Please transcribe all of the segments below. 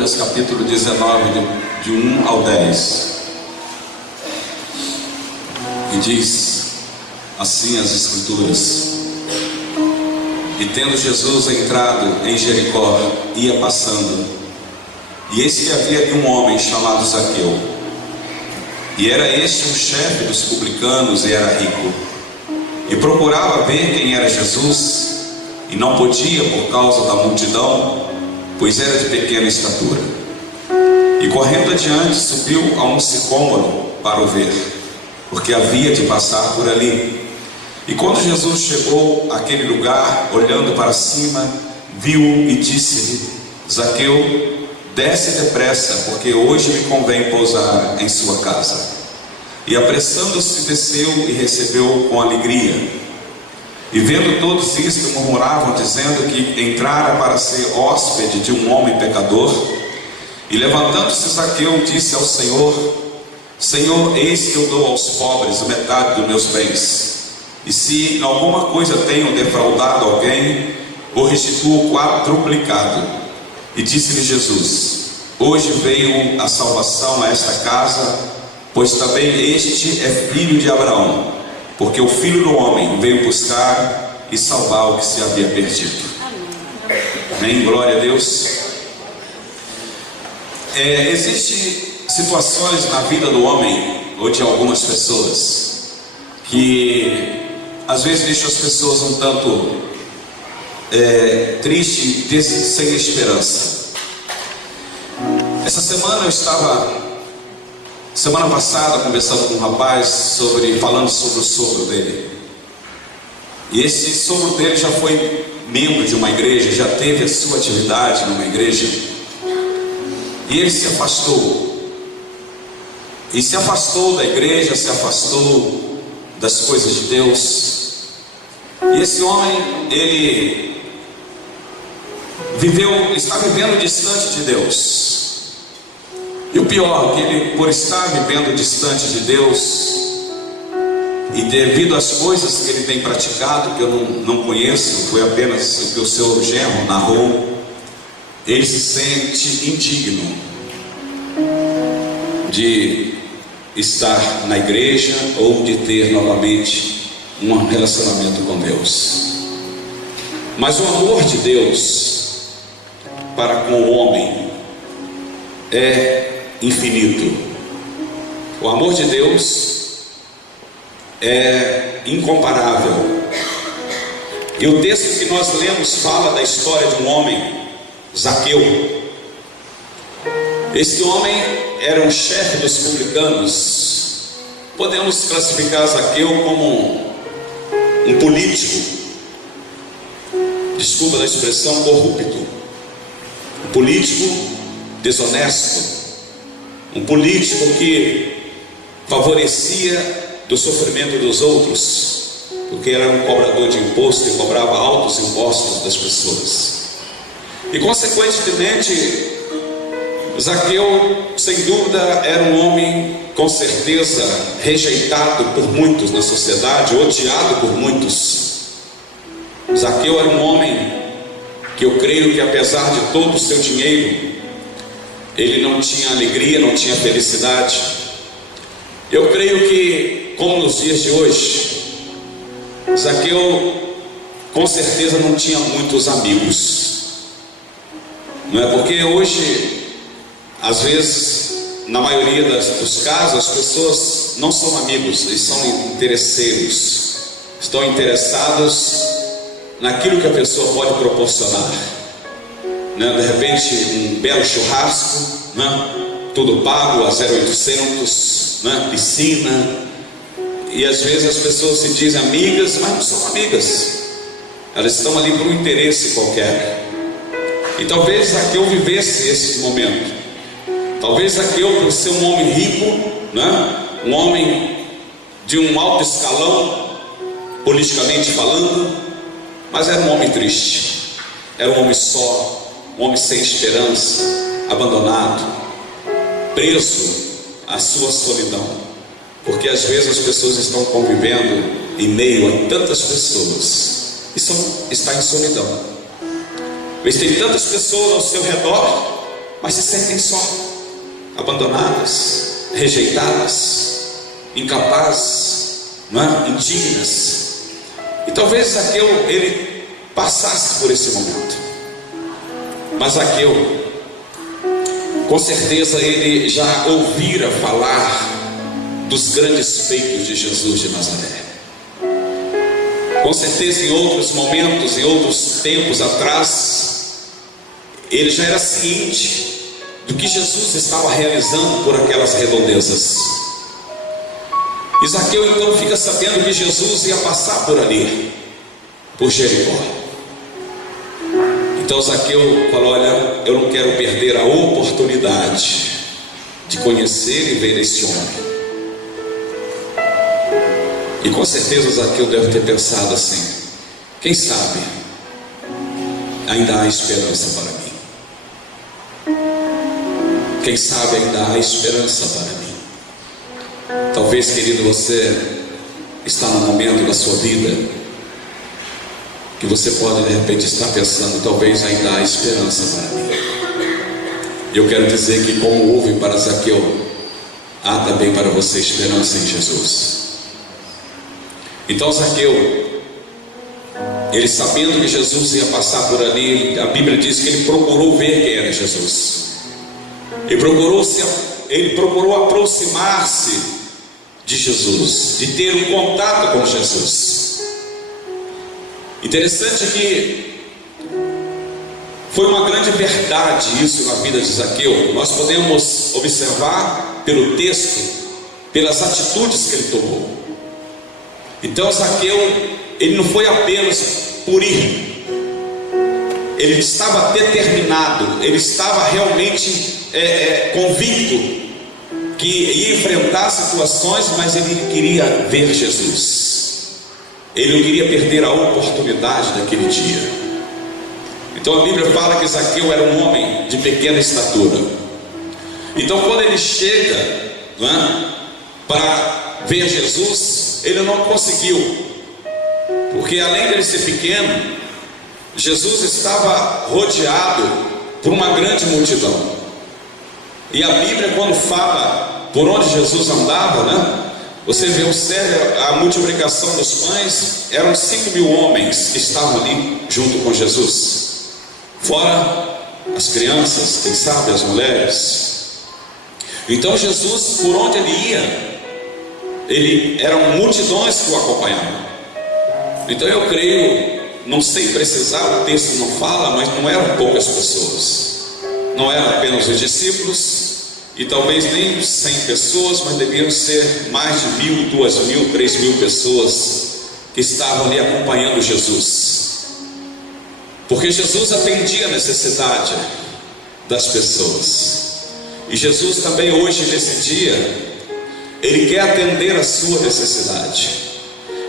Lucas capítulo 19, de 1 ao 10. E diz assim as Escrituras: E tendo Jesus entrado em Jericó, ia passando, e eis que havia ali um homem chamado Zaqueu, e era este um chefe dos publicanos, e era rico, e procurava ver quem era Jesus, e não podia por causa da multidão, pois era de pequena estatura. E correndo adiante, subiu a um sicômoro para o ver, porque havia de passar por ali. E quando Jesus chegou àquele lugar, olhando para cima, viu-o e disse-lhe: Zaqueu, desce depressa, porque hoje me convém pousar em sua casa. E apressando-se, desceu e recebeu-o com alegria. E vendo todos isto, murmuravam, dizendo que entrara para ser hóspede de um homem pecador. E levantando-se Zaqueu, disse ao Senhor: Senhor, eis que eu dou aos pobres a metade dos meus bens, e se em alguma coisa tenho defraudado alguém, o restituo quadruplicado. E disse-lhe Jesus: Hoje veio a salvação a esta casa, pois também este é filho de Abraão, porque o Filho do Homem veio buscar e salvar o que se havia perdido. Amém? Glória a Deus. Existem situações na vida do homem, ou de algumas pessoas, que às vezes deixam as pessoas um tanto tristes, sem esperança. Essa semana eu estava, semana passada, conversando com um rapaz, falando sobre o sogro dele. E esse sogro dele já foi membro de uma igreja, já teve a sua atividade numa igreja, e ele se afastou. E se afastou da igreja, se afastou das coisas de Deus. E esse homem, ele está vivendo distante de Deus. E o pior, que ele, por estar vivendo distante de Deus, e devido às coisas que ele tem praticado, que eu não conheço, foi apenas o que o seu genro narrou, ele se sente indigno de estar na igreja ou de ter novamente um relacionamento com Deus. Mas o amor de Deus para com o homem é infinito. O amor de Deus é incomparável. E o texto que nós lemos fala da história de um homem, Zaqueu. Esse homem era um chefe dos publicanos. Podemos classificar Zaqueu como um político, desculpa da expressão, corrupto, um político desonesto, um político que favorecia do sofrimento dos outros, porque era um cobrador de imposto e cobrava altos impostos das pessoas. E consequentemente, Zaqueu, sem dúvida, era um homem, com certeza, rejeitado por muitos na sociedade, odiado por muitos. Zaqueu era um homem que eu creio que, apesar de todo o seu dinheiro, ele não tinha alegria, não tinha felicidade. Eu creio que, como nos dias de hoje, Zaqueu com certeza não tinha muitos amigos. Não é? Porque hoje, às vezes, na maioria dos casos, as pessoas não são amigos, eles são interesseiros, estão interessados naquilo que a pessoa pode proporcionar, né? De repente, um belo churrasco, né? Tudo pago a 0,800, né? Piscina. E às vezes as pessoas se dizem amigas, mas não são amigas, elas estão ali por um interesse qualquer. E talvez Zaqueu vivesse esse momento. Talvez Zaqueu, por ser um homem rico, né? Um homem de um alto escalão, politicamente falando, mas era um homem triste, era um homem só, um homem sem esperança, abandonado, preso à sua solidão, porque às vezes as pessoas estão convivendo em meio a tantas pessoas e está em solidão. Mas tem tantas pessoas ao seu redor, mas se sentem só, abandonadas, rejeitadas, incapazes, não é? Indignas. E talvez Zaqueu, ele passasse por esse momento. Mas Zaqueu, com certeza ele já ouvira falar dos grandes feitos de Jesus de Nazaré. Com certeza em outros momentos, em outros tempos atrás, ele já era ciente do que Jesus estava realizando por aquelas redondezas. E Zaqueu então fica sabendo que Jesus ia passar por ali, por Jericó. Então Zaqueu fala: olha, eu não quero perder a oportunidade de conhecer e ver esse homem. E com certeza Zaqueu deve ter pensado assim: quem sabe ainda há esperança para mim. Quem sabe ainda há esperança para mim. Talvez, querido, você está num momento da sua vida que você pode de repente estar pensando: talvez ainda há esperança para mim. E eu quero dizer que, como houve para Zaqueu, há também para você esperança em Jesus. Então Zaqueu, ele sabendo que Jesus ia passar por ali, a Bíblia diz que ele procurou ver quem era Jesus. Ele procurou aproximar-se de Jesus, de ter um contato com Jesus. Interessante que foi uma grande verdade isso na vida de Zaqueu. Nós podemos observar pelo texto, pelas atitudes que ele tomou. Então Zaqueu, ele não foi apenas por ir, ele estava determinado, ele estava realmente convicto que ia enfrentar situações, mas ele queria ver Jesus. Ele não queria perder a oportunidade daquele dia. Então a Bíblia fala que Zaqueu era um homem de pequena estatura. Então quando ele chega, não é, para ver Jesus, ele não conseguiu, porque além de ele ser pequeno, Jesus estava rodeado por uma grande multidão. E a Bíblia, quando fala por onde Jesus andava, né, você vê a multiplicação dos pães, eram 5.000 homens que estavam ali junto com Jesus, fora as crianças, quem sabe as mulheres. Então Jesus, por onde ele ia, eram multidões que o acompanhavam. Então eu creio, não sei precisar, o texto não fala, mas não eram poucas pessoas. Não eram apenas os discípulos, e talvez nem 100 pessoas, mas deviam ser mais de 1.000, 2.000, 3.000 pessoas que estavam ali acompanhando Jesus. Porque Jesus atendia a necessidade das pessoas. E Jesus também hoje, nesse dia, ele quer atender a sua necessidade.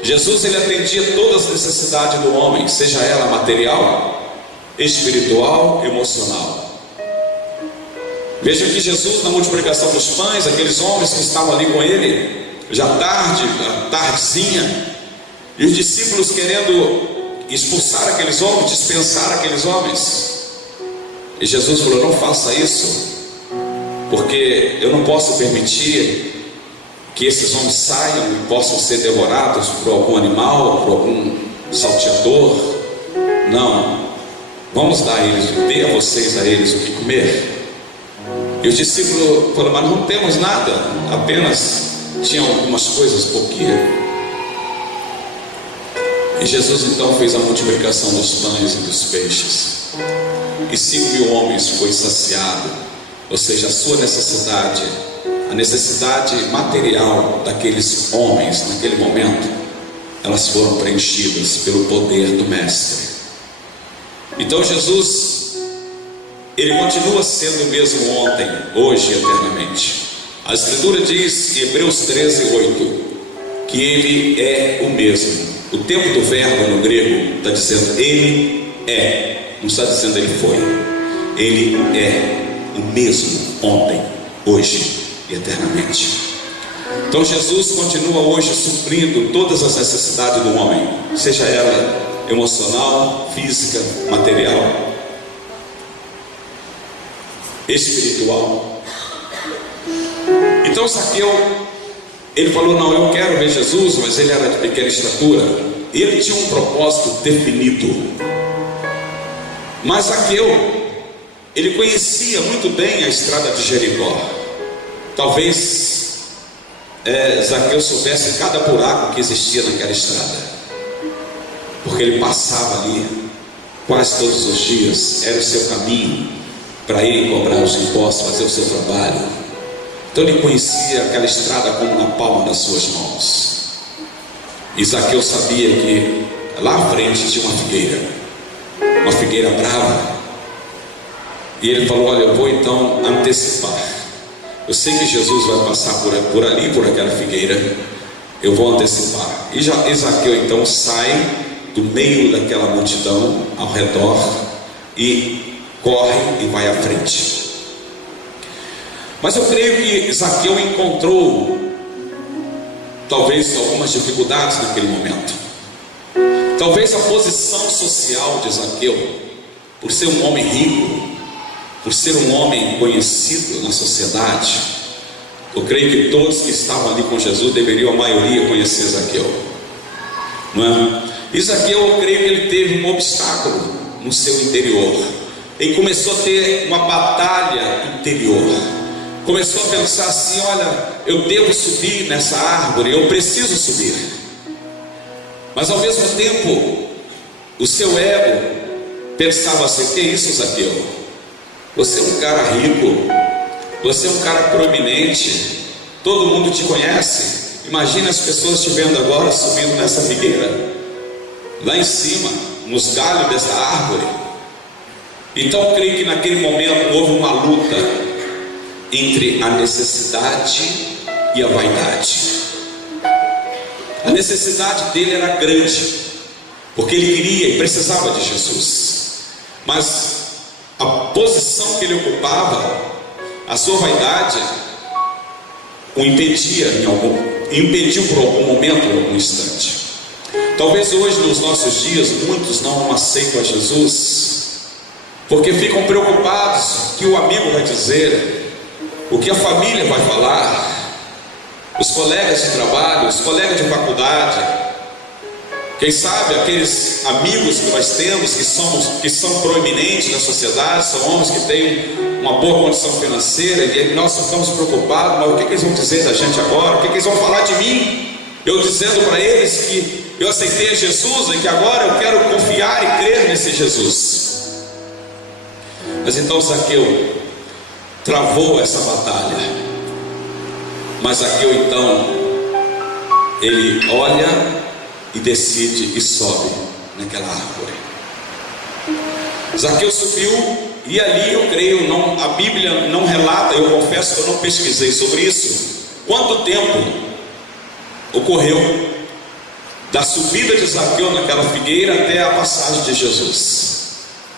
Jesus, ele atendia todas as necessidades do homem, seja ela material, espiritual, emocional. Veja que Jesus, na multiplicação dos pães, aqueles homens que estavam ali com ele, já tardezinha, e os discípulos querendo expulsar aqueles homens, dispensar aqueles homens. E Jesus falou: não faça isso, porque eu não posso permitir que esses homens saiam e possam ser devorados por algum animal, por algum salteador. Não, vamos dar a eles, dê a vocês a eles o que comer. E os discípulos falaram: mas não temos nada, apenas tinham algumas coisas, pouquinho. E Jesus então fez a multiplicação dos pães e dos peixes, e 5.000 homens foi saciado. Ou seja, a sua necessidade, a necessidade material daqueles homens naquele momento, elas foram preenchidas pelo poder do Mestre. Então Jesus, ele continua sendo o mesmo ontem, hoje e eternamente. A Escritura diz em Hebreus 13:8 que ele é o mesmo. O tempo do verbo no grego está dizendo ele é, não está dizendo ele foi. Ele é o mesmo ontem, hoje e eternamente. Então Jesus continua hoje suprindo todas as necessidades do homem, seja ela emocional, física, material. espiritual. Então Zaqueu, ele falou: não, eu quero ver Jesus, mas ele era de pequena estatura, ele tinha um propósito definido. Mas Zaqueu, ele conhecia muito bem a estrada de Jericó. Talvez Zaqueu soubesse cada buraco que existia naquela estrada, porque ele passava ali quase todos os dias, era o seu caminho para ir cobrar os impostos, fazer o seu trabalho. Então ele conhecia aquela estrada como na palma das suas mãos. E Zaqueu sabia que lá à frente tinha uma figueira brava. E ele falou: olha, eu vou então antecipar. Eu sei que Jesus vai passar por ali, por aquela figueira. Eu vou antecipar. E Zaqueu então sai do meio daquela multidão ao redor e corre e vai à frente. Mas eu creio que Zaqueu encontrou talvez algumas dificuldades naquele momento. Talvez a posição social de Zaqueu, por ser um homem rico, por ser um homem conhecido na sociedade, eu creio que todos que estavam ali com Jesus deveriam, a maioria, conhecer Zaqueu, não é? E Zaqueu, eu creio que ele teve um obstáculo no seu interior. Ele começou a ter uma batalha interior. Começou a pensar assim: olha, eu devo subir nessa árvore, eu preciso subir. Mas ao mesmo tempo, o seu ego pensava assim: que isso, Zaqueu? Você é um cara rico, você é um cara proeminente, todo mundo te conhece. Imagina as pessoas te vendo agora subindo nessa figueira, lá em cima, nos galhos dessa árvore. Então eu creio que naquele momento houve uma luta entre a necessidade e a vaidade. A necessidade dele era grande, porque ele queria e precisava de Jesus. Mas a posição que ele ocupava, a sua vaidade, o impediu por algum momento, por algum instante. Talvez hoje, nos nossos dias, muitos não aceitam a Jesus, porque ficam preocupados com o que o amigo vai dizer, o que a família vai falar, os colegas de trabalho, os colegas de faculdade, quem sabe aqueles amigos que nós temos que são proeminentes na sociedade, são homens que têm uma boa condição financeira, e nós ficamos preocupados: mas o que eles vão dizer da gente agora? O que eles vão falar de mim? Eu dizendo para eles que eu aceitei a Jesus e que agora eu quero confiar e crer nesse Jesus. Mas então Zaqueu travou essa batalha. Mas Zaqueu então, ele olha e decide e sobe naquela árvore. Zaqueu subiu, e ali eu creio, a Bíblia não relata, eu confesso que eu não pesquisei sobre isso, quanto tempo ocorreu da subida de Zaqueu naquela figueira até a passagem de Jesus.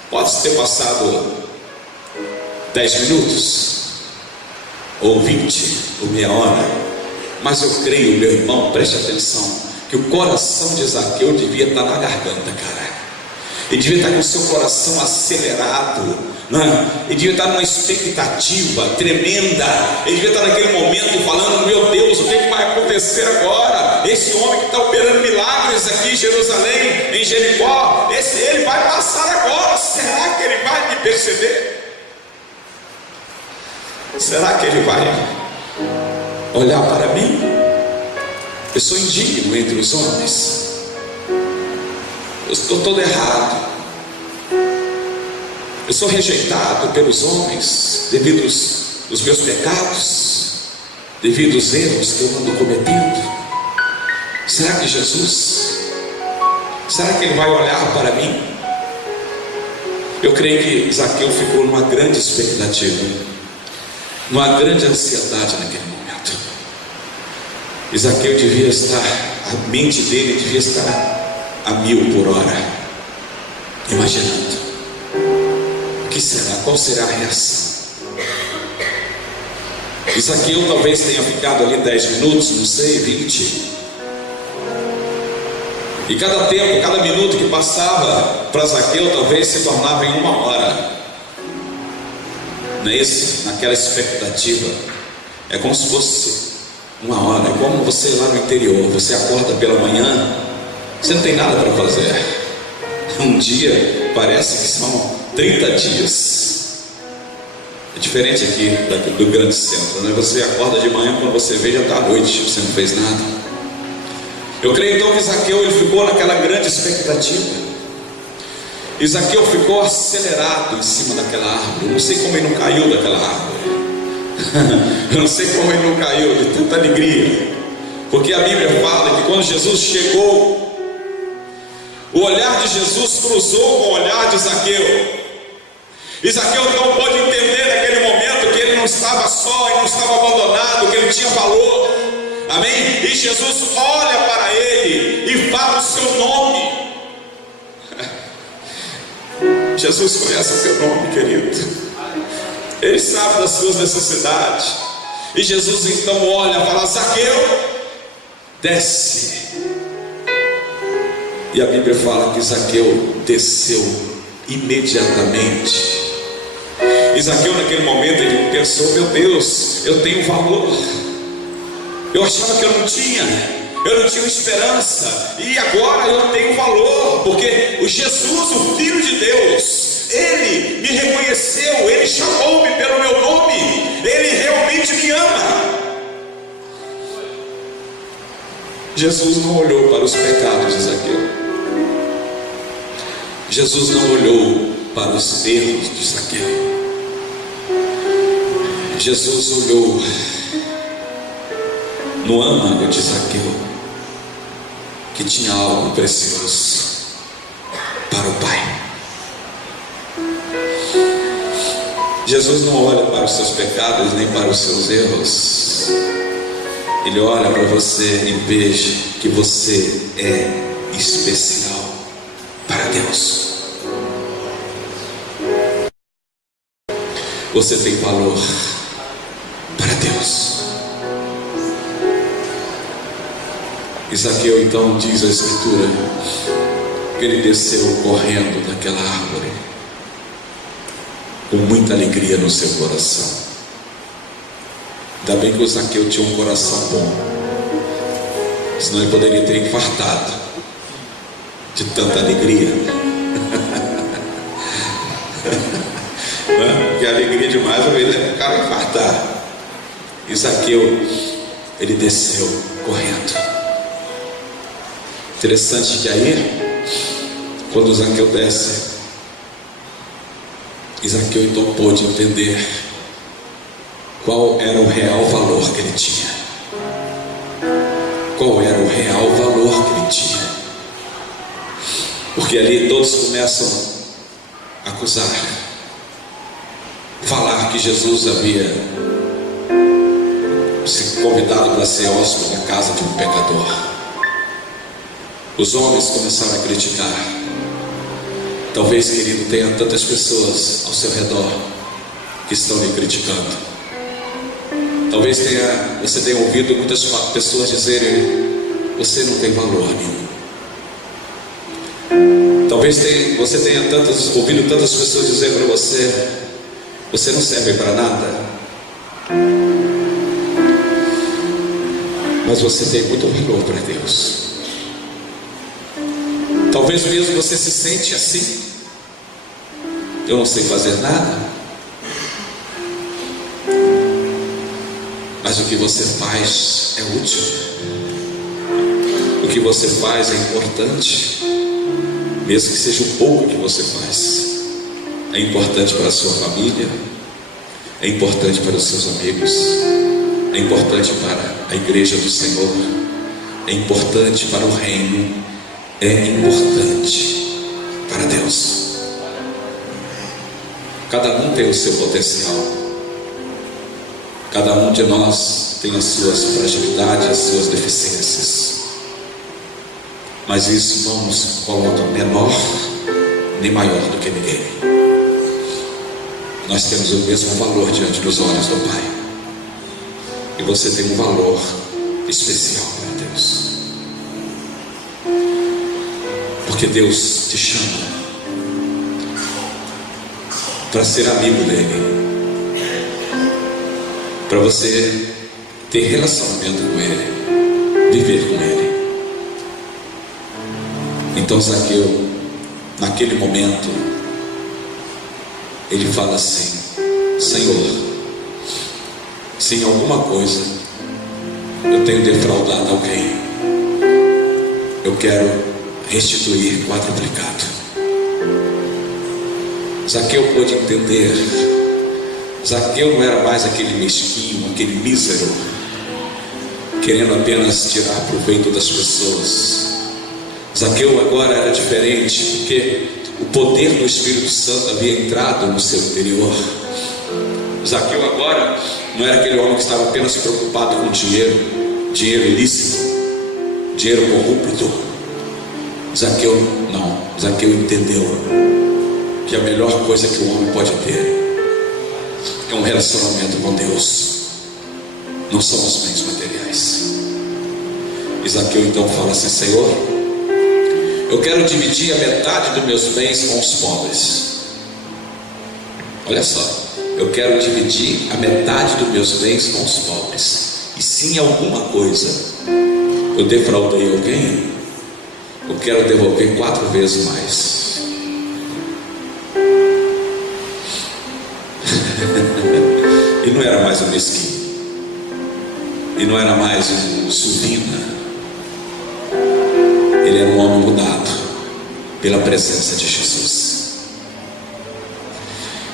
Pode ter passado 10 minutos, ou 20, ou meia hora, mas eu creio, meu irmão, preste atenção, que o coração de Zaqueu devia estar na garganta, cara. Ele devia estar com o seu coração acelerado, né? Ele devia estar numa expectativa tremenda. Ele devia estar naquele momento falando: meu Deus, o que vai acontecer agora? Esse homem que está operando milagres aqui em Jerusalém, em Jericó, ele vai passar agora. Será que ele vai me perceber? Será que ele vai olhar para mim? Eu sou indigno entre os homens, eu estou todo errado, eu sou rejeitado pelos homens devido aos meus pecados, devido aos erros que eu ando cometendo. Será que será que ele vai olhar para mim? Eu creio que Zaqueu ficou numa grande expectativa, numa grande ansiedade naquele momento. Zaqueu devia estar, a mente dele devia estar a 1000 por hora, imaginando: o que será? Qual será a reação? Zaqueu talvez tenha ficado ali 10 minutos, não sei, 20. E cada tempo, cada minuto que passava para Zaqueu talvez se tornava em 1 hora. não é isso? Naquela expectativa. É como se fosse uma hora. É como você lá no interior, você acorda pela manhã, você não tem nada para fazer. Um dia parece que são 30 dias. É diferente aqui do grande centro, né? Você acorda de manhã, quando você vê já está à noite, você não fez nada. Eu creio então que Zaqueu, ele ficou naquela grande expectativa. E Zaqueu ficou acelerado em cima daquela árvore. Eu não sei como ele não caiu daquela árvore. Eu não sei como ele não caiu de tanta alegria. Porque a Bíblia fala que quando Jesus chegou, o olhar de Jesus cruzou com o olhar de Zaqueu. E Zaqueu não pôde entender naquele momento que ele não estava só, ele não estava abandonado, que ele tinha valor. Amém? E Jesus olha para ele e fala o seu nome. Jesus conhece o seu nome, querido. Ele sabe das suas necessidades. E Jesus então olha e fala: Zaqueu, desce. E a Bíblia fala que Zaqueu desceu imediatamente. E Zaqueu naquele momento ele pensou: meu Deus, eu tenho valor. Eu achava que eu não tinha esperança, e agora eu tenho valor, porque o Jesus, o Filho de Deus, ele me reconheceu, ele chamou-me pelo meu nome, ele realmente me ama. Jesus não olhou para os pecados de Zaqueu. Jesus não olhou para os erros de Zaqueu. Jesus olhou no âmago de Zaqueu, que tinha algo precioso para o Pai. Jesus não olha para os seus pecados nem para os seus erros. Ele olha para você e veja que você é especial para Deus. Você tem valor para Deus. E Zaqueu então diz a Escritura que ele desceu correndo daquela árvore com muita alegria no seu coração. Ainda bem que o Zaqueu tinha um coração bom, senão ele poderia ter infartado de tanta alegria. Porque a alegria demais às vezes é o cara infartar. E Zaqueu, ele desceu correndo. Interessante que aí, quando o Zaqueu desce, Zaqueu então pôde entender qual era o real valor que ele tinha. Qual era o real valor que ele tinha. Porque ali todos começam a acusar, falar que Jesus havia se convidado para ser hóspede na casa de um pecador. Os homens começaram a criticar. Talvez, querido, tenha tantas pessoas ao seu redor que estão lhe criticando. Talvez você tenha ouvido muitas pessoas dizerem: você não tem valor nenhum. Talvez você tenha ouvido tantas pessoas dizer para você: você não serve para nada. Mas você tem muito valor para Deus. Talvez mesmo você se sente assim: eu não sei fazer nada. Mas o que você faz é útil. O que você faz é importante. Mesmo que seja o pouco que você faz, é importante para a sua família, é importante para os seus amigos, é importante para a igreja do Senhor, é importante para o reino, é importante para Deus. Cada um tem o seu potencial. Cada um de nós tem as suas fragilidades, as suas deficiências. Mas isso não nos coloca menor nem maior do que ninguém. Nós temos o mesmo valor diante dos olhos do Pai. E você tem um valor especial para Deus. Porque Deus te chama para ser amigo dele. para você ter relacionamento com Ele, viver com Ele. Então Zaqueu, naquele momento, ele fala assim: Senhor, se em alguma coisa eu tenho defraudado alguém, eu quero restituir quadruplicado. Zaqueu pôde entender. Zaqueu não era mais aquele mesquinho, aquele mísero, querendo apenas tirar proveito das pessoas. Zaqueu agora era diferente, porque o poder do Espírito Santo havia entrado no seu interior. Zaqueu agora não era aquele homem que estava apenas preocupado com dinheiro ilícito, dinheiro corrupto. Zaqueu não. Zaqueu entendeu que a melhor coisa que o homem pode ter é um relacionamento com Deus, não são os bens materiais. E Zaqueu então fala assim: Senhor, eu quero dividir a metade dos meus bens com os pobres. Olha só, eu quero dividir a metade dos meus bens com os pobres. E se em alguma coisa eu defraudei alguém, eu quero devolver 4 vezes mais. E não era mais um mesquinho, e não era mais um suvina. Ele era um homem mudado pela presença de Jesus.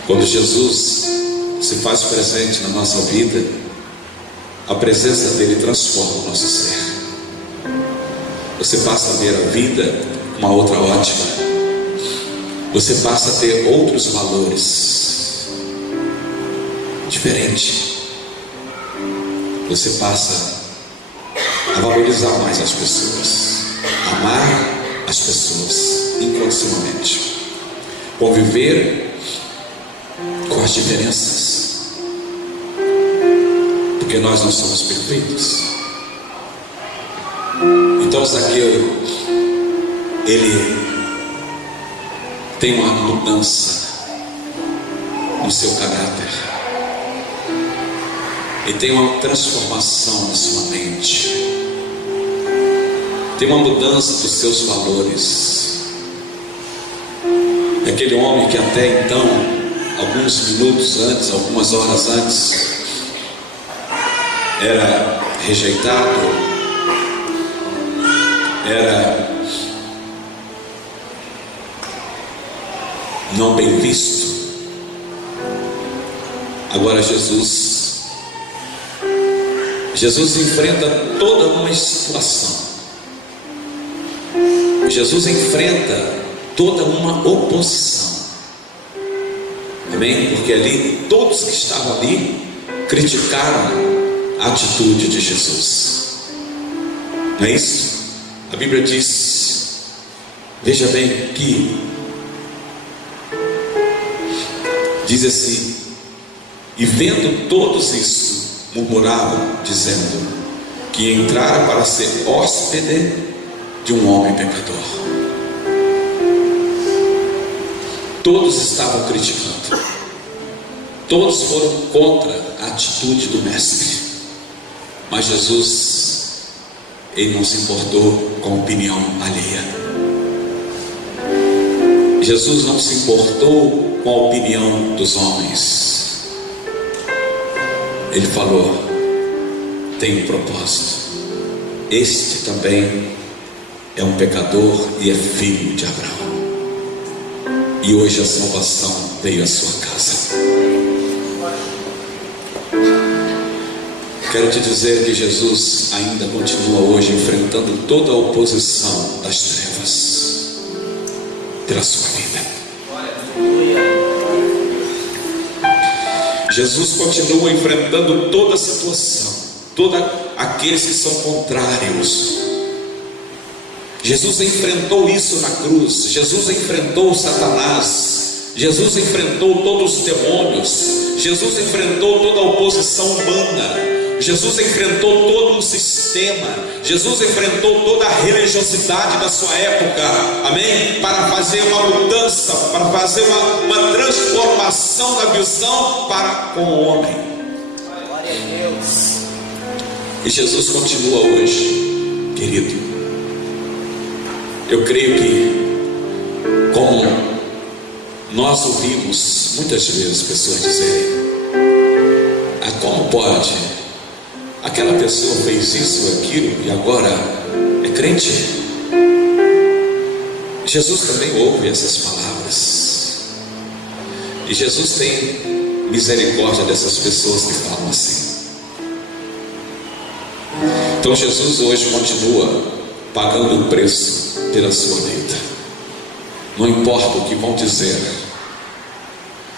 Quando Jesus se faz presente na nossa vida, a presença dele transforma o nosso ser. Você passa a ver a vida com uma outra ótica. Você passa a ter outros valores diferentes. Você passa a valorizar mais as pessoas, amar as pessoas incondicionalmente, conviver com as diferenças, porque nós não somos perfeitos. Então Zaqueu, ele tem uma mudança no seu caráter, ele tem uma transformação na sua mente, tem uma mudança dos seus valores. É aquele homem que até então, alguns minutos antes, algumas horas antes, era rejeitado, era não bem visto. Agora Jesus enfrenta toda uma situação. Jesus enfrenta toda uma oposição. Amém? Porque ali, todos que estavam ali criticaram a atitude de Jesus. Não é isso? A Bíblia diz, veja bem que diz assim: e vendo todos isso, murmuravam, dizendo que entrara para ser hóspede de um homem pecador. Todos estavam criticando, todos foram contra a atitude do mestre, mas Jesus, ele não se importou com a opinião alheia. Jesus não se importou com a opinião dos homens. Ele falou: tem um propósito. Este também é um pecador e é filho de Abraão. E hoje a salvação veio à sua casa. Quero te dizer que Jesus ainda continua hoje enfrentando toda a oposição das trevas pela sua vida. Jesus continua enfrentando toda a situação, todos aqueles que são contrários. Jesus enfrentou isso na cruz. Jesus enfrentou Satanás. Jesus enfrentou todos os demônios. Jesus enfrentou toda a oposição humana. Jesus enfrentou todo um sistema. Jesus enfrentou toda a religiosidade da sua época, amém? Para fazer uma mudança, para fazer uma transformação da visão para com o homem. E Jesus continua hoje, querido. Eu creio que, como nós ouvimos muitas vezes pessoas dizerem: como pode? Aquela pessoa fez isso ou aquilo e agora é crente? Jesus também ouve essas palavras. E Jesus tem misericórdia dessas pessoas que falam assim. Então Jesus hoje continua pagando o preço pela sua vida. Não importa o que vão dizer.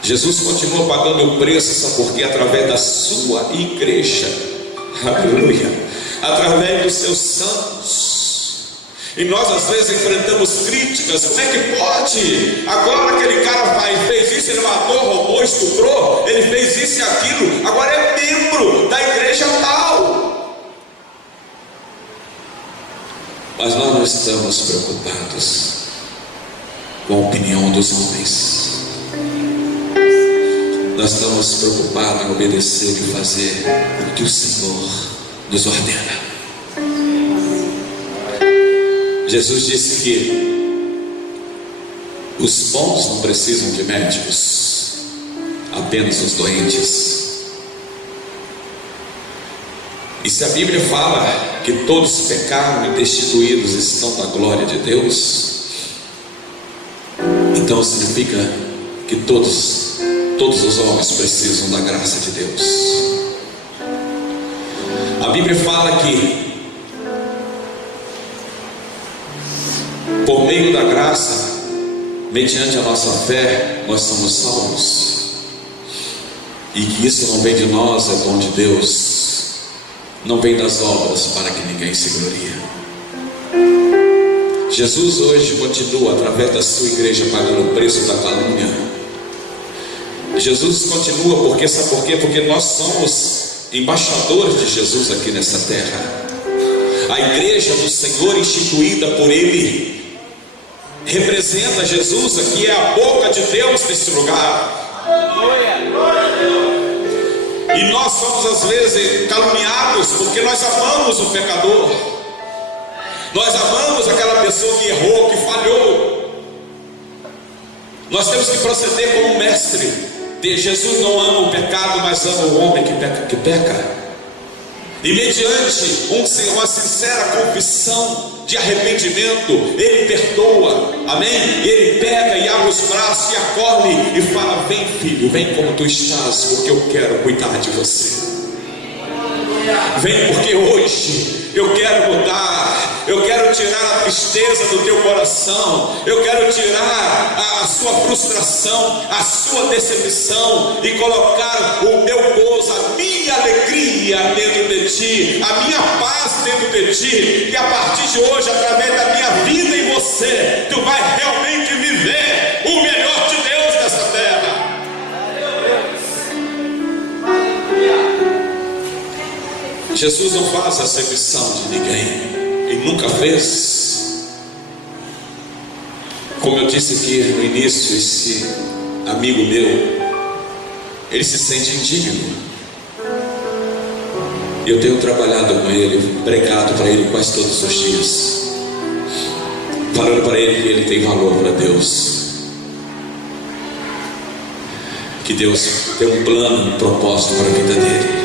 Jesus continua pagando o preço, sabe por quê? Através da sua igreja. Aleluia. Através dos seus santos. E nós às vezes enfrentamos críticas. Como é que pode? Agora aquele cara fez isso, ele matou, roubou, estuprou, ele fez isso e aquilo, agora é membro da igreja tal. Mas nós não estamos preocupados com a opinião dos homens. Nós estamos preocupados em obedecer e fazer o que o Senhor nos ordena. Jesus disse que os bons não precisam de médicos, apenas os doentes. E se a Bíblia fala que todos pecaram e destituídos estão da glória de Deus, então significa que todos os homens precisam da graça de Deus. A Bíblia fala que por meio da graça, mediante a nossa fé, nós somos salvos. E que isso não vem de nós, é dom de Deus. Não vem das obras para que ninguém se glorie. Jesus hoje continua através da sua igreja pagando o preço da calúnia. Jesus continua porque, sabe por quê? Porque nós somos embaixadores de Jesus aqui nessa terra. A igreja do Senhor instituída por Ele representa Jesus aqui, é a boca de Deus nesse lugar. E nós somos às vezes caluniados porque nós amamos o pecador, nós amamos aquela pessoa que errou, que falhou. Nós temos que proceder como mestre. Jesus não ama o pecado, mas ama o homem que peca. E mediante uma sincera confissão de arrependimento, Ele perdoa, amém? Ele pega e abre os braços e acolhe e fala: vem filho, vem como tu estás, porque eu quero cuidar de você. Vem porque hoje eu quero mudar, eu quero tirar a tristeza do teu coração, eu quero tirar a sua frustração, a sua decepção e colocar o meu gozo, a minha alegria dentro de ti, a minha paz dentro de ti, e a partir de hoje, através da minha vida em você, tu vai realmente viver o melhor de Deus nessa terra. Jesus não faz acepção de ninguém, Ele nunca fez. Como eu disse aqui no início, esse amigo meu, ele se sente indigno. Eu tenho trabalhado com ele, pregado para ele quase todos os dias, falando para ele que ele tem valor para Deus, que Deus tem um plano, um propósito para a vida dele.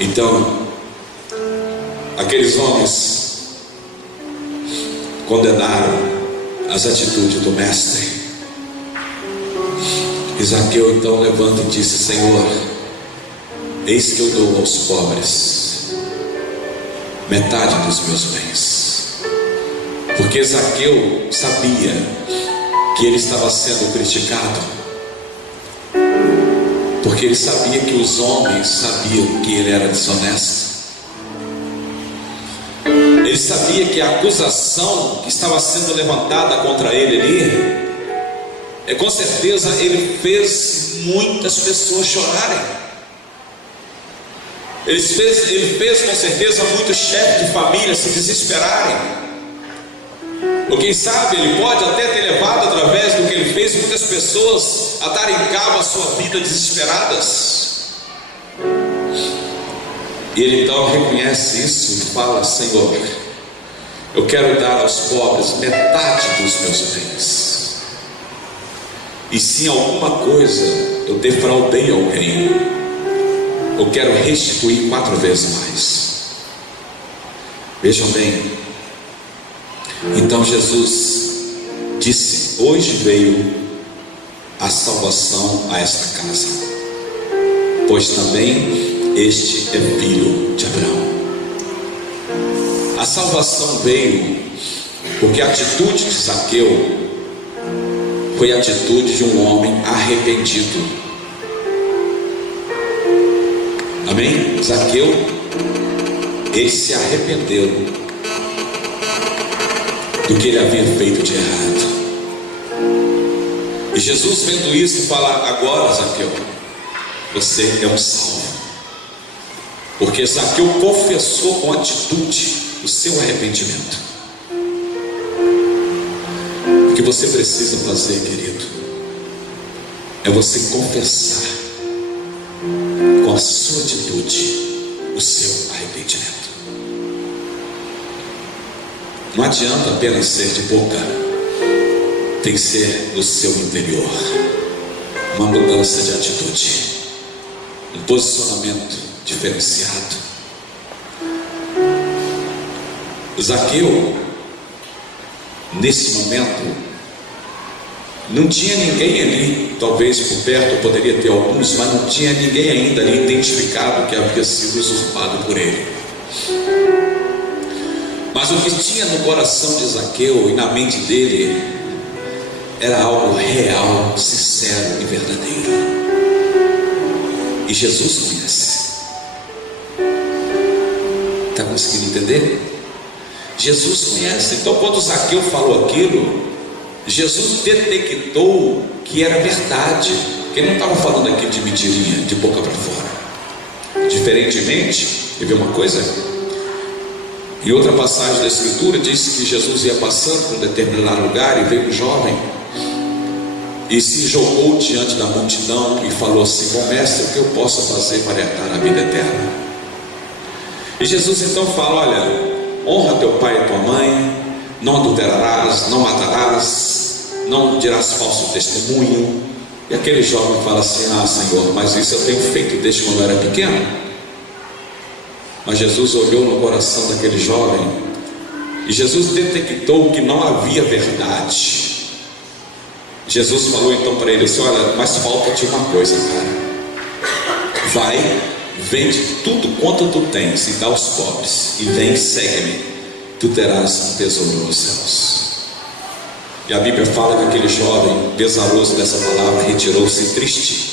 Então, aqueles homens condenaram as atitudes do mestre. Zaqueu então levanta e disse: Senhor, eis que eu dou aos pobres metade dos meus bens. Porque Zaqueu sabia que ele estava sendo criticado, porque ele sabia que os homens sabiam que ele era desonesto. Ele sabia que a acusação que estava sendo levantada contra ele ali, com certeza ele fez muitas pessoas chorarem. Ele fez com certeza muitos chefes de família se desesperarem. Ou quem sabe ele pode até ter levado, através do que ele fez, muitas pessoas a darem cabo à sua vida desesperadas. E ele então reconhece isso e fala: Senhor, eu quero dar aos pobres metade dos meus bens. E se em alguma coisa eu defraudei alguém, eu quero restituir 4 vezes mais. Vejam bem, então Jesus disse: hoje veio a salvação a esta casa, pois também este é filho de Abraão. A salvação veio porque a atitude de Zaqueu foi a atitude de um homem arrependido. Amém? Zaqueu, ele se arrependeu do que ele havia feito de errado. E Jesus, vendo isso, fala: agora, Zaqueu, você é um salvo. Porque Zaqueu confessou com atitude o seu arrependimento. O que você precisa fazer, querido, é você confessar com a sua atitude o seu arrependimento. Não adianta apenas ser de boca, tem que ser no seu interior uma mudança de atitude, um posicionamento diferenciado. Zaqueu, nesse momento, não tinha ninguém ali, talvez por perto poderia ter alguns, mas não tinha ninguém ainda ali identificado que havia sido usurpado por ele. Mas o que tinha no coração de Zaqueu e na mente dele era algo real, sincero e verdadeiro. E Jesus conhece. Está conseguindo entender? Jesus conhece. Então, quando Zaqueu falou aquilo, Jesus detectou que era verdade, que ele não estava falando aqui de mentirinha, de boca para fora. Diferentemente, quer ver uma coisa? Em outra passagem da Escritura diz que Jesus ia passando por um determinado lugar e veio um jovem e se jogou diante da multidão e falou assim: bom mestre, o que eu posso fazer para herdar a vida eterna? E Jesus então fala: olha, honra teu pai e tua mãe, não adulterarás, não matarás, não dirás falso testemunho. E aquele jovem fala assim: ah, Senhor, mas isso eu tenho feito desde quando eu era pequeno. Mas Jesus olhou no coração daquele jovem e Jesus detectou que não havia verdade. Jesus falou então para ele assim: olha, mas falta-te uma coisa, cara. Vai, vende tudo quanto tu tens e dá aos pobres, e vem, segue-me, tu terás um tesouro nos céus. E a Bíblia fala que aquele jovem, pesaroso dessa palavra, retirou-se triste.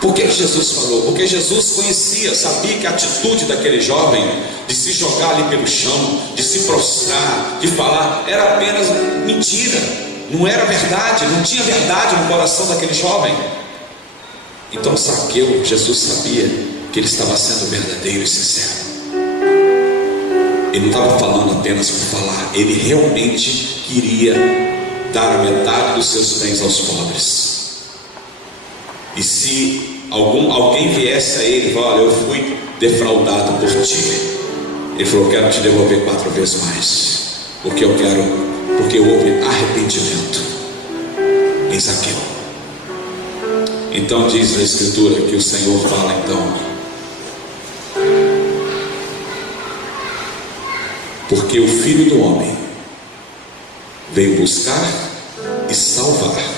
Por que Jesus falou? Porque Jesus conhecia, sabia que a atitude daquele jovem de se jogar ali pelo chão, de se prostrar, de falar, era apenas mentira, não era verdade, não tinha verdade no coração daquele jovem. Então Zaqueu, Jesus sabia que ele estava sendo verdadeiro e sincero. Ele não estava falando apenas por falar, ele realmente queria dar a metade dos seus bens aos pobres. E se alguém viesse a ele e falar: olha, eu fui defraudado por ti, ele falou: eu quero te devolver 4 vezes mais, porque houve arrependimento em Zaqueu. Então diz a Escritura que o Senhor fala então: porque o Filho do Homem veio buscar e salvar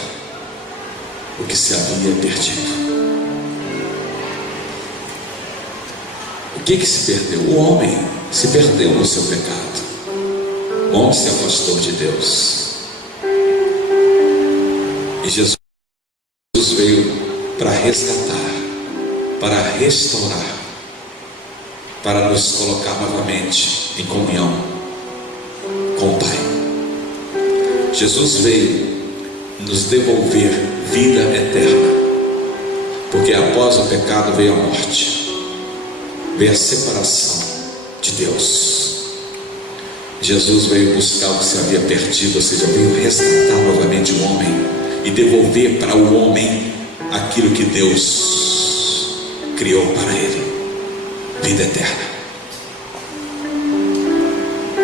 o que se havia perdido. O que se perdeu? O homem se perdeu no seu pecado. O homem se afastou de Deus. E Jesus veio para resgatar, para restaurar, para nos colocar novamente em comunhão com o Pai. Jesus veio nos devolver vida eterna, porque após o pecado veio a morte, veio a separação de Deus. Jesus veio buscar o que se havia perdido, ou seja, veio resgatar novamente o homem e devolver para o homem aquilo que Deus criou para ele: vida eterna.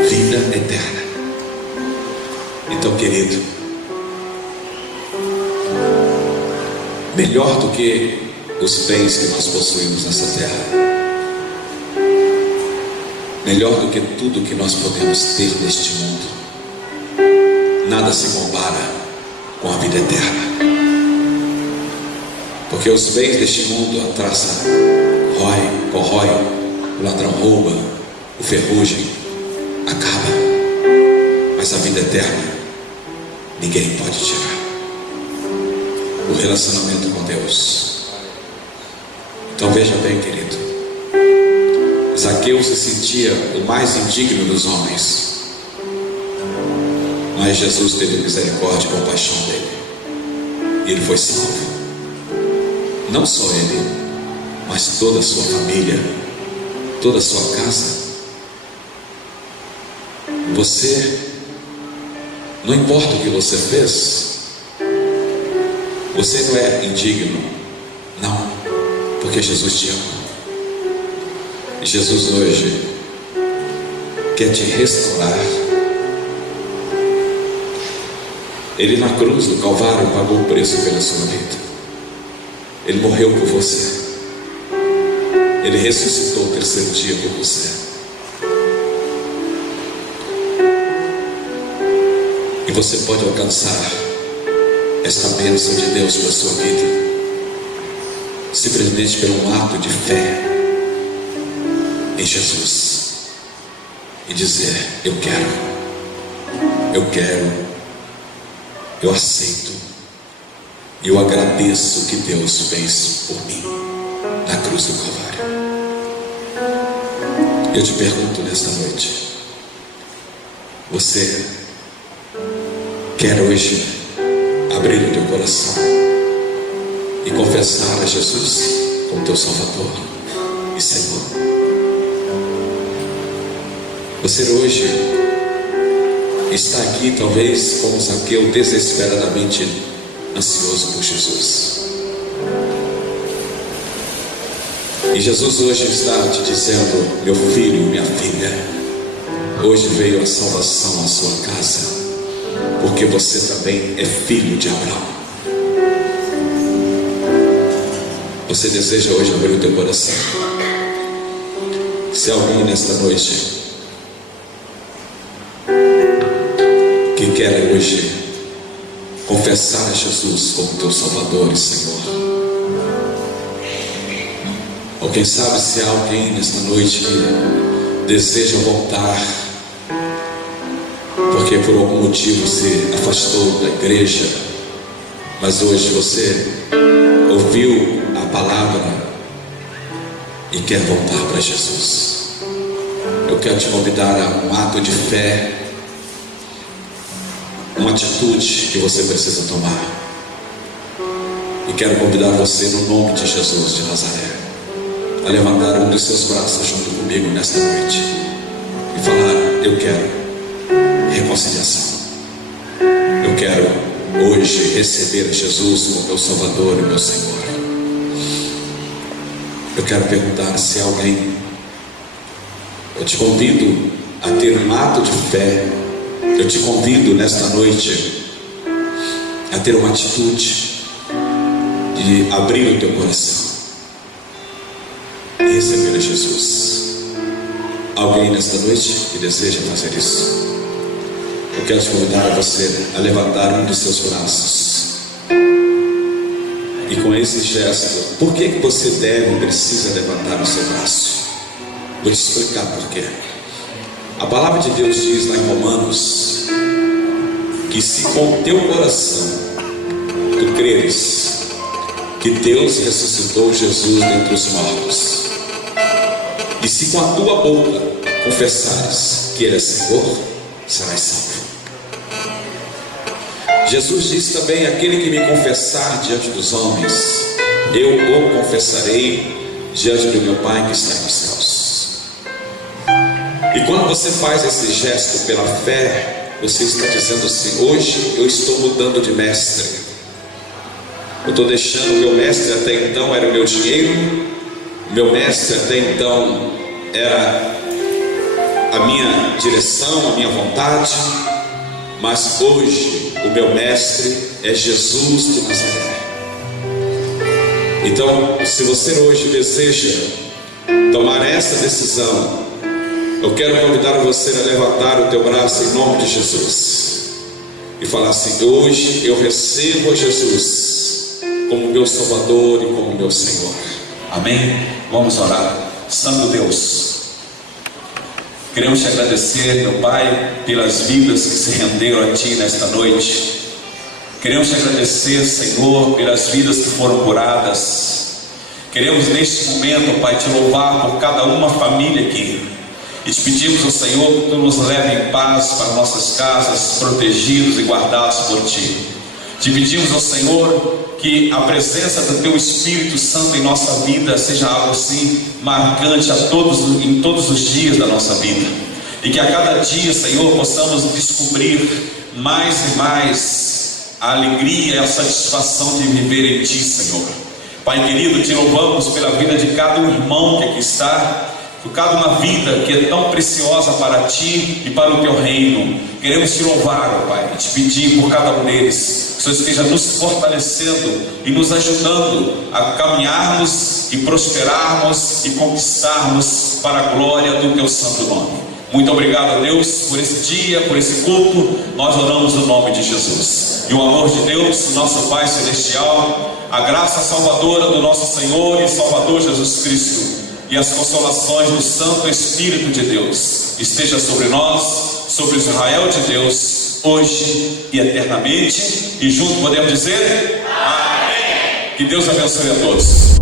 Vida eterna. Então, querido, melhor do que os bens que nós possuímos nessa terra, melhor do que tudo que nós podemos ter neste mundo, nada se compara com a vida eterna. Porque os bens deste mundo, a traça corrói, o ladrão rouba, o ferrugem acaba, mas a vida eterna ninguém pode tirar. O relacionamento com Deus. Então veja bem, querido, Zaqueu se sentia o mais indigno dos homens, mas Jesus teve misericórdia e compaixão dele, e ele foi salvo. Não só ele, mas toda a sua família, toda a sua casa. Você, não importa o que você fez, você não é indigno, não, porque Jesus te ama. E Jesus hoje quer te restaurar. Ele na cruz do Calvário pagou o preço pela sua vida. Ele morreu por você. Ele ressuscitou o terceiro dia por você. E você pode alcançar esta bênção de Deus para a sua vida simplesmente por um ato de fé em Jesus e dizer: eu quero, eu aceito, e eu agradeço o que Deus fez por mim na cruz do Calvário. Eu te pergunto nesta noite: você quer hoje abrir o teu coração e confessar a Jesus como teu Salvador e Senhor? Você hoje está aqui talvez como Zaqueu, desesperadamente ansioso por Jesus. E Jesus hoje está te dizendo: meu filho, minha filha, hoje veio a salvação à sua casa, porque você também é filho de Abraão. Você deseja hoje abrir o teu coração? Se alguém nesta noite que quer hoje confessar a Jesus como teu Salvador e Senhor, ou quem sabe se há alguém nesta noite que deseja voltar porque por algum motivo se afastou da igreja, mas hoje você ouviu a palavra e quer voltar para Jesus, eu quero te convidar a um ato de fé, uma atitude que você precisa tomar. E quero convidar você, no nome de Jesus de Nazaré, a levantar um dos seus braços junto comigo nesta noite e falar: eu quero reconciliação. Eu quero hoje receber Jesus como meu Salvador e meu Senhor. Eu quero perguntar se há alguém. Eu te convido a ter um ato de fé. Eu te convido nesta noite a ter uma atitude de abrir o teu coração e receber a Jesus. Alguém nesta noite que deseja fazer isso? Eu quero te convidar a você a levantar um dos seus braços e com esse gesto, por que você deve e precisa levantar o seu braço? Vou te explicar por quê. A palavra de Deus diz lá em Romanos que se com teu coração tu creres que Deus ressuscitou Jesus dentre os mortos, e se com a tua boca confessares que Ele é Senhor, serás salvo. Jesus diz também: aquele que me confessar diante dos homens, eu o confessarei diante do meu Pai que está nos céus. E quando você faz esse gesto pela fé, você está dizendo assim: hoje eu estou mudando de mestre. Eu estou deixando o meu mestre, até então era o meu dinheiro, Meu mestre até então era a minha direção, a minha vontade, mas hoje o meu mestre é Jesus de Nazaré. Então, se você hoje deseja tomar essa decisão, eu quero convidar você a levantar o teu braço em nome de Jesus e falar assim: hoje eu recebo a Jesus como meu Salvador e como meu Senhor. Amém? Vamos orar. Santo Deus, queremos te agradecer, meu Pai, pelas vidas que se renderam a Ti nesta noite. Queremos te agradecer, Senhor, pelas vidas que foram curadas. Queremos neste momento, Pai, te louvar por cada uma família aqui. E te pedimos ao Senhor que Tu nos leve em paz para nossas casas, protegidos e guardados por Ti. Te pedimos ao Senhor que a presença do Teu Espírito Santo em nossa vida seja algo assim marcante em todos os dias da nossa vida. E que a cada dia, Senhor, possamos descobrir mais e mais a alegria e a satisfação de viver em Ti, Senhor. Pai querido, Te louvamos pela vida de cada um irmão que aqui está, por cada uma vida que é tão preciosa para Ti e para o Teu reino. Queremos Te louvar, ó Pai, e Te pedir por cada um deles, que o Senhor esteja nos fortalecendo e nos ajudando a caminharmos e prosperarmos e conquistarmos para a glória do Teu santo nome. Muito obrigado a Deus por esse dia, por esse culto. Nós oramos no nome de Jesus. E o amor de Deus, nosso Pai Celestial, a graça salvadora do nosso Senhor e Salvador Jesus Cristo, e as consolações do Santo Espírito de Deus esteja sobre nós, sobre Israel de Deus, hoje e eternamente. E junto podemos dizer amém. Que Deus abençoe a todos.